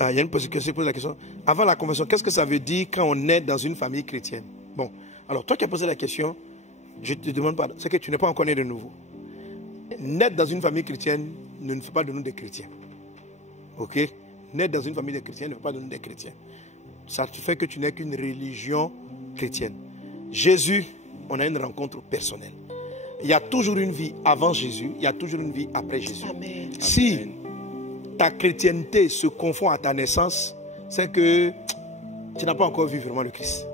Il y a une question qui pose la question. Avant la conversion, qu'est-ce que ça veut dire quand on est dans une famille chrétienne? Bon, alors toi qui as posé la question, je te demande pas, c'est que tu n'es pas encore né de nouveau. Naître dans une famille chrétienne ne fait pas de nous des chrétiens. Ok? Naître dans une famille de chrétiens ne fait pas de nous des chrétiens. Ça fait que tu n'es qu'une religion chrétienne. Jésus, on a une rencontre personnelle. Il y a toujours une vie avant Jésus, il y a toujours une vie après Jésus. Amen. Si ta chrétienté se confond à ta naissance, c'est que tu n'as pas encore vu vraiment le Christ.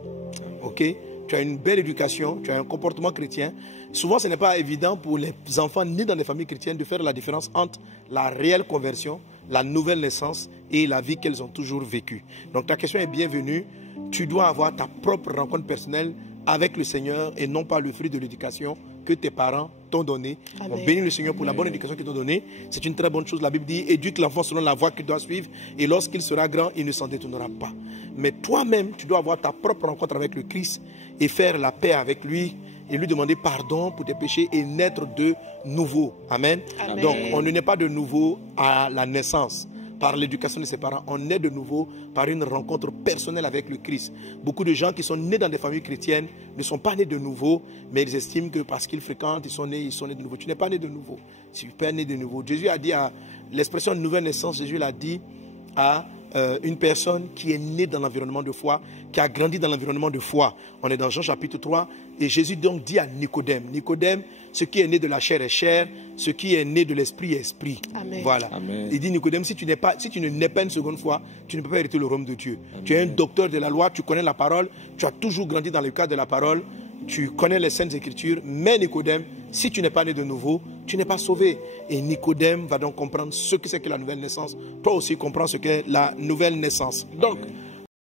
Ok? Tu as une belle éducation, tu as un comportement chrétien. Souvent, ce n'est pas évident pour les enfants nés dans des familles chrétiennes de faire la différence entre la réelle conversion, la nouvelle naissance et la vie qu'elles ont toujours vécue. Donc ta question est bienvenue. Tu dois avoir ta propre rencontre personnelle avec le Seigneur et non pas le fruit de l'éducation que tes parents t'ont donné. On bénit le Seigneur pour la bonne éducation qu'ils t'ont donnée. C'est une très bonne chose. La Bible dit, éduque l'enfant selon la voie qu'il doit suivre et lorsqu'il sera grand, il ne s'en détournera pas. Mais toi-même, tu dois avoir ta propre rencontre avec le Christ et faire la paix avec lui et lui demander pardon pour tes péchés et naître de nouveau. Amen. Amen. Donc, on ne naît pas de nouveau à la naissance par l'éducation de ses parents. On naît de nouveau par une rencontre personnelle avec le Christ. Beaucoup de gens qui sont nés dans des familles chrétiennes ne sont pas nés de nouveau, mais ils estiment que parce qu'ils fréquentent, ils sont nés de nouveau. Tu n'es pas né de nouveau. Tu n'es pas né de nouveau. Jésus a dit à l'expression nouvelle naissance, Jésus l'a dit à une personne qui est née dans l'environnement de foi, qui a grandi dans l'environnement de foi. On est dans Jean chapitre 3 et Jésus donc dit à Nicodème, Nicodème, ce qui est né de la chair est chair, ce qui est né de l'esprit est esprit. Amen. Voilà. Amen. Il dit Nicodème, si tu ne nais pas une seconde fois, tu ne peux pas hériter le royaume de Dieu. Amen. Tu es un docteur de la loi, tu connais la parole, tu as toujours grandi dans le cadre de la parole, tu connais les saintes écritures, mais Nicodème, si tu n'es pas né de nouveau, tu n'es pas sauvé. Et Nicodème va donc comprendre ce que c'est que la nouvelle naissance. Toi aussi comprends ce qu'est la nouvelle naissance. Donc,